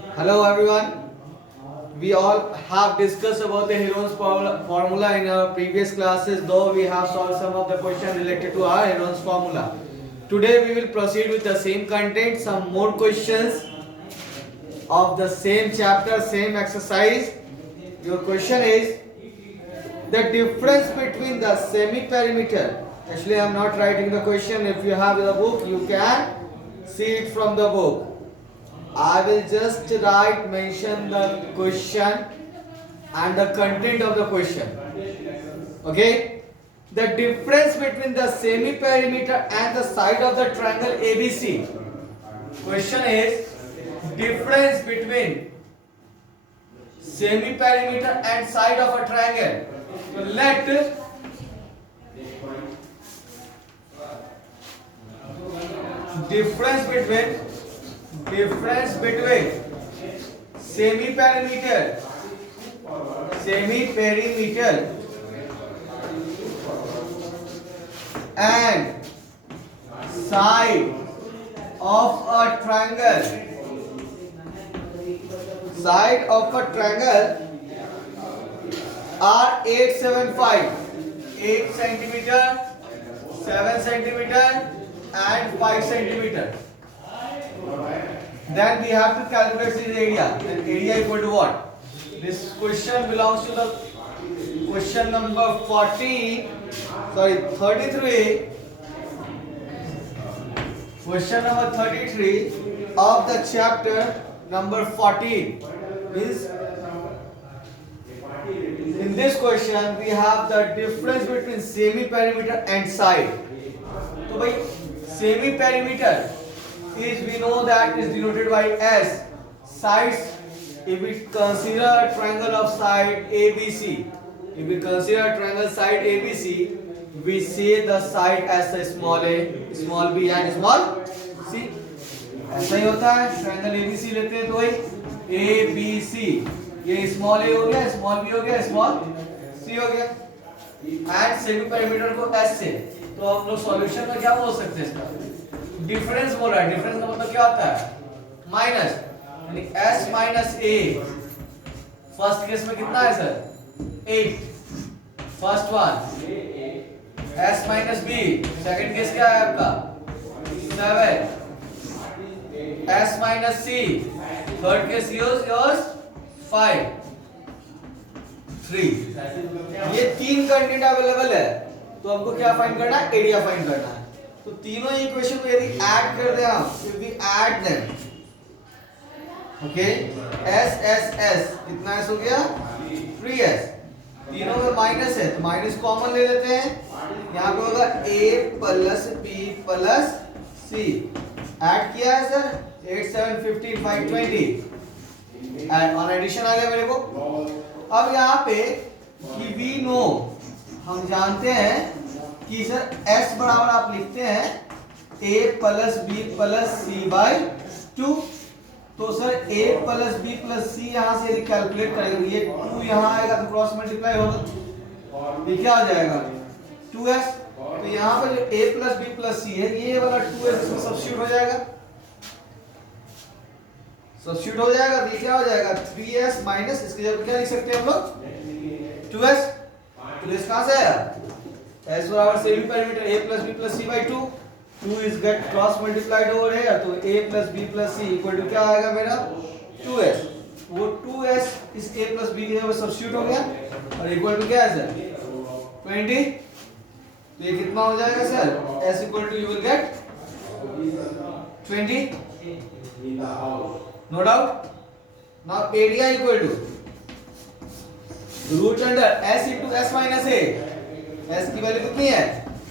Hello everyone. We all have discussed about the Heron's formula in our previous classes, though we have solved some of the questions related to our Heron's formula. Today we will proceed with the same content, some more questions of the same chapter, same exercise. Your question is the difference between the semi-perimeter. Actually, I am not writing the question. If you have the book, you can see it from the book. I will just mention the question and the content of the question. Okay? The difference between the semi-perimeter and the side of the triangle ABC. Question is difference between semi-perimeter and side of a triangle. So let difference between semi-perimeter and side of a triangle are 8 centimeter, 7 centimeter and 5 centimeter. Then we have to calculate this area. Then area equal to what? This question belongs to the question number 33. Question number 33 of the chapter number 14. Means in this question we have the difference between semi-perimeter and side. So by semi-perimeter is, we know that is denoted by S. Sides, if we consider a triangle of side ABC, we say the side as a small a, small b and small c. ऐसा ही होता है, triangle ABC लेते हैं तो वही ABC, ये small a हो गया, स्मॉल b हो गया, स्मॉल c हो गया, एंड सेमी पेरीमीटर को S से, तो हम लोग सॉल्यूशन में क्या बोल सकते हैं इसका? डिफरेंस बोल रहा है. डिफरेंस का मतलब क्या होता है? माइनस, यानी S minus A. First case में कितना है sir? 8. First one S minus B. Second case क्या है आपका? 7. S minus C. Third case yours 5. 3. ये तीन कंटेंट अवेलेबल है, तो हमको क्या फाइंड करना है? एरिया फाइंड करना है. तो तीनों इक्वेशन को यदि ऐड कर दें हम, if we add them, okay, S कितना S हो गया? 3S. तीनों में माइनस है तो माइनस कॉमन ले लेते हैं. यहाँ पे होगा A plus B plus C. Add किया है सर, 8 7 15 5 20. ऑन एडिशन आ गया मेरे को. अब यहाँ पे कि we know, हम जानते हैं कि सर S बराबर आप लिखते हैं A plus B plus C by 2. तो sir A plus B plus C यहाँ से यदि कैलकुलेट करेंगे, ये 2 यहाँ आएगा तो क्रॉस मल्टीप्लाई होगा, ये क्या आ जाएगा? 2S. तो यहाँ पर जो A plus B plus C है, ये वाला 2S इसमें सब्स्टिट्यूट हो जाएगा, तो ये क्या हो जाएगा? 3S माइनस, इसके जगह क्या लिख सकते हैं हम लोग? 2S. तो इस कहाँ से आया? S बराबर semi perimeter A plus B plus C by 2. 2 is get cross multiplied over here, तो A plus B plus C equal to क्या आएगा मेरा? 2S. वो 2S इस A plus B के जगह सब्स्टिट्यूट हो गया और इक्वल टू क्या है सर? 20. तो ये कितना हो जाएगा sir? S equal to you will get 20. No doubt. Now area equal to root under S into S minus A. S की वैल्यू कितनी है?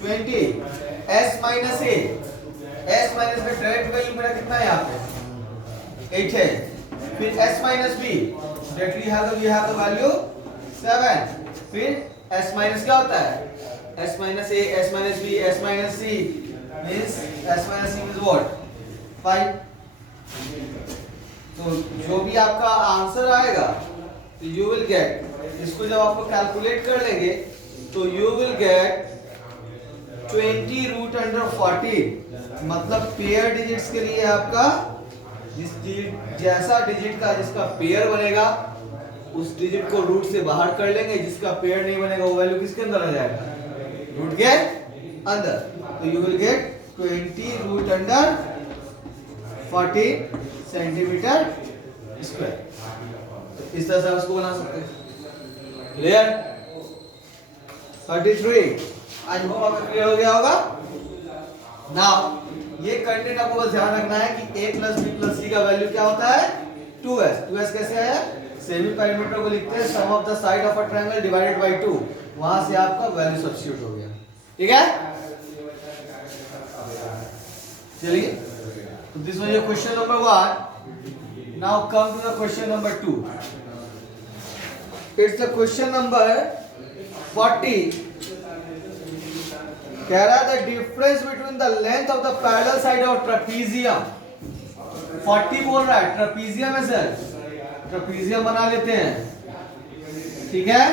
20. S minus A. S minus का डायरेक्ट वैल्यू मेरा कितना है यहाँ पे? 8 है. फिर S minus B. Directly we have the value 7. फिर S minus क्या होता है? S minus A, S minus B, S minus C means S minus C means what? 5. तो जो भी आपका आंसर आएगा, तो you will get, इसको जब आप लोग कैलकुलेट कर लेंगे तो you will get 20 root under 40. मतलब पेयर डिजिट्स के लिए आपका जैसा डिजिट का जिसका पेयर बनेगा उस डिजिट को रूट से बाहर कर लेंगे, जिसका पेयर नहीं बनेगा वो वैल्यू किसके अंदर आ जाएगा, रूट के अंदर। तो you will get 20 root under 40 centimetre square. इस तरह से आप उसको बना सकते हैं। क्लियर? 33 आज वो आपका क्लियर हो गया होगा। नाउ ये कंटेंट आपको बस ध्यान रखना है कि a plus b plus c का वैल्यू क्या होता है, 2s। 2s कैसे आया, सेमी पेरीमीटर को लिखते हैं sum of the side of a triangle divided by 2, वहां से आपका वैल्यू सब्स्टिट्यूट हो गया। ठीक है, चलिए, तो this was your question number 1। Now come to the question number 2। It's the question number 40। कह रहा है the difference between the length of the parallel side of trapezium. 40 बोल रहा है, ट्रेपीजियम है सर, ट्रेपीजियम बना लेते हैं। ठीक है,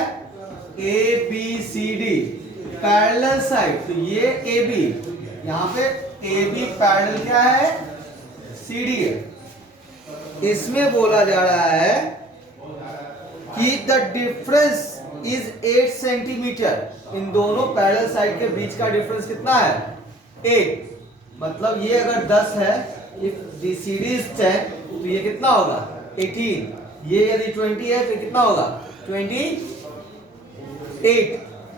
A B C D parallel side, तो ये ए बी, यहां पे ए बी पैरेलल क्या है, सी डी है। इसमें बोला जा रहा है कि द डिफरेंस इज 8 सेंटीमीटर। इन दोनों पैरेलल साइड के बीच का डिफरेंस कितना है, 8। मतलब ये अगर 10 है, इफ द CD इज 10, तो ये कितना होगा, 18। ये यदि 20 है तो कितना होगा, 28।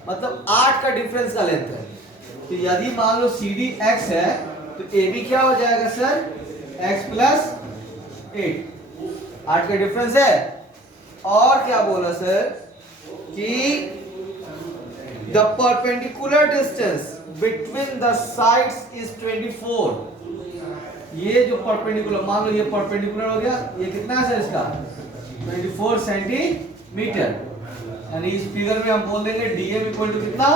मतलब 8 का डिफरेंस का लेंथ है। तो यदि मान लो CD x है तो AB क्या हो जाएगा सर, x प्लस 8। 8 का डिफरेंस है। और क्या बोला सर कि the perpendicular distance between the sides is 24। ये जो परपेंडिकुलर, मान लो ये परपेंडिकुलर हो गया, ये कितना है सर इसका, 24 सेंटीमीटर। यानी इस फिगर में हम बोल देंगे डीएम इक्वल टू कितना,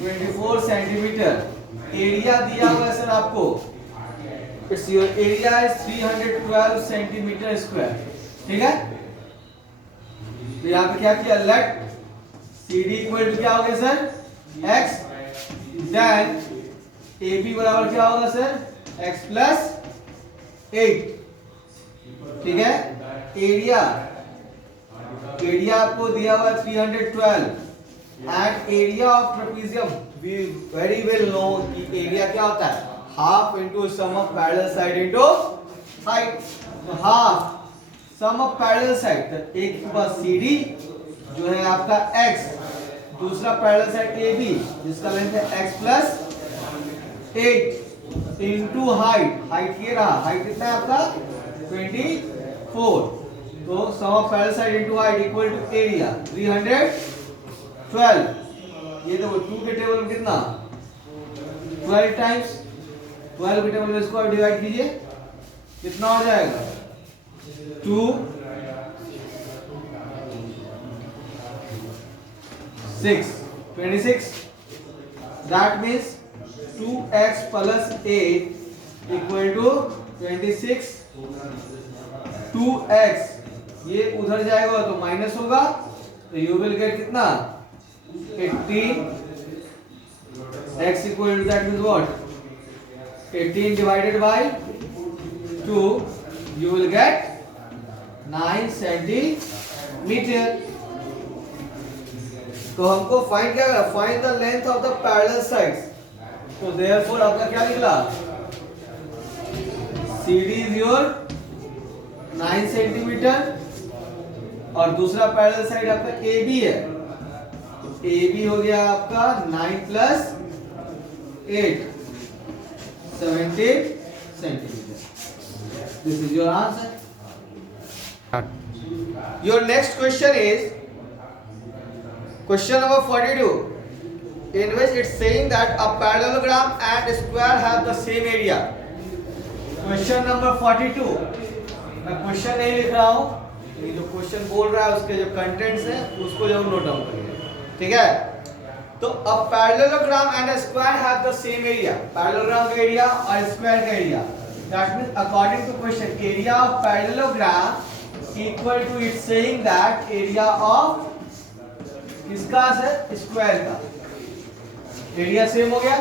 24 सेंटीमीटर। एरिया दिया हुआ है सर आपको, it's your area is 312 centimetre square. ठीक है, तो यहाँ पे क्या किया, लेट CD इक्वल टू क्या हो गया सर, x, देन AB बराबर क्या होगा सर, x प्लस 8। ठीक है, एरिया आपको दिया हुआ 312 and area of trapezium we very well know कि एरिया क्या होता है, half into sum of parallel side into height. तो half sum of parallel side, तो एक के पास CD जो है आपका x, दूसरा पैरेलल साइड AB जिसका लेंथ है x plus 8 into height. Height ये रहा, हाइट कितना है आपका 24। तो sum of parallel side into height equal to area 312। ये देखो 2 के टेबल में कितना, 12 टाइम्स 12 के टेबल में इसको डिवाइड कीजिए, कितना हो जाएगा, 2 6 26। that means 2x plus 8 equal to 26। 2x ये उधर जाएगा तो माइनस होगा, तो यू विल गेट कितना, 18। x equal to that means what, 18 divided by 2, you will get 9 centimetre. तो हमको फाइंड क्या करना, find the length of the parallel sides. तो देयरफॉर आपका क्या निकला, CD इज योर 9 सेंटीमीटर और दूसरा पैरेलल साइड आपका AB है, तो AB हो गया आपका 9 plus 8 70 centimetre. This is your answer. Your next question is question number 42, in which it's saying that a parallelogram and square have the same area। question number 42, मैं question नहीं लिख रहा हूँ, ये जो क्वेश्चन बोल रहा है उसके जो कंटेंट्स हैं उसको जरूर नोट डाउन करिए। ठीक है, तो a parallelogram and a square have the same area। parallelogram का एरिया और स्क्वायर का area, that means according to question area of parallelogram equal to, it's saying that area of किसका सर, स्क्वायर का। Area same हो गया।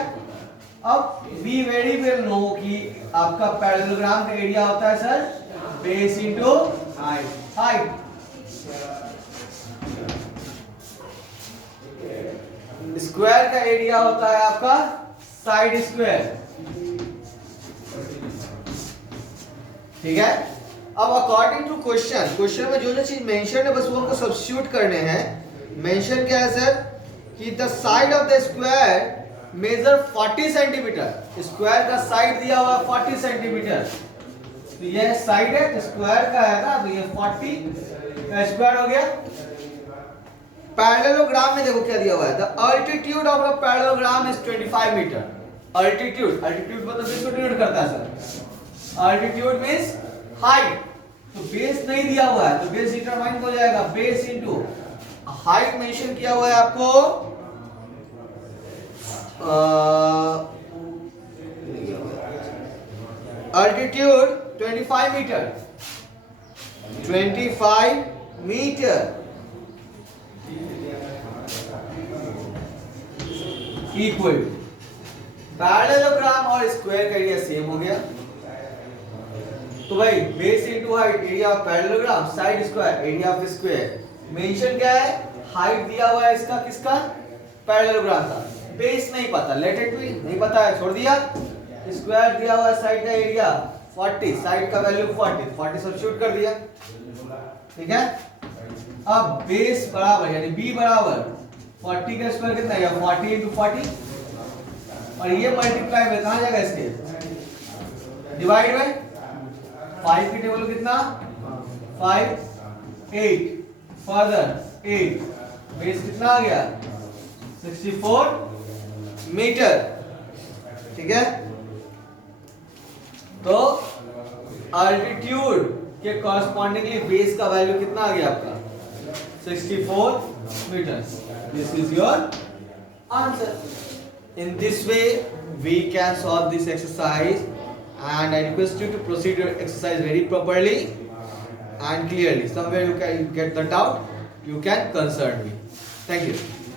अब we very well know कि आपका पैरेललोग्राम का एरिया होता है sir base into height. Square का एरिया होता है आपका साइड स्क्वायर, ठीक है। अब अकॉर्डिंग टू क्वेश्चन में जो जो चीज मेंशन है बस वो हमको सब्स्टिट्यूट करने हैं। मेंशन क्या है सर कि the side of the square measure 40 centimetre. Square का साइड दिया हुआ है 40 सेंटीमीटर, तो ये साइड है तो स्क्वायर का है ना, तो ये 40 का स्क्वायर हो गया। पैरेललोग्राम में देखो क्या दिया हुआ है, the altitude of the parallelogram is 25 metre. Altitude मतलब किसको डिनोट करता है सर? Altitude means height. तो बेस नहीं दिया हुआ है तो बेस डिटरमाइन हो जाएगा बेस इनटू हाइट। मेंशन किया हुआ है आपको altitude 25 metre, 25 metre equal. Parallelogram और स्क्वायर का एरिया सेम हो गया, तो भाई base into height area of parallelogram side square area of square. Mention क्या है? हाइट दिया हुआ है इसका, किसका? पैरेललोग्राम का। बेस नहीं पता, लेट इट बी, नहीं पता है छोड़ दिया। स्क्वायर दिया हुआ है साइड का एरिया 40, साइड का वैल्यू 40 सब्स्टिट्यूट कर दिया, ठीक है। अब बेस बराबर यानी बी बराबर 40 का स्क्वायर कितना है? 40 इंटू 40, और ये मल्टीप्लाई में कहां जाएगा इसके? डिवाइड में 5 की टेबल कितना? 5 8 फर्दर 8, बेस कितना आ गया? 64 मीटर, ठीक है। तो अल्टीट्यूड के कॉरस्पॉन्डिंगली बेस का वैल्यू कितना आ गया आपका? 64 meters. This is your answer. In this way we can solve this exercise, and I request you to proceed your exercise very properly and clearly. Somewhere you can get the doubt, you can consult me. Thank you.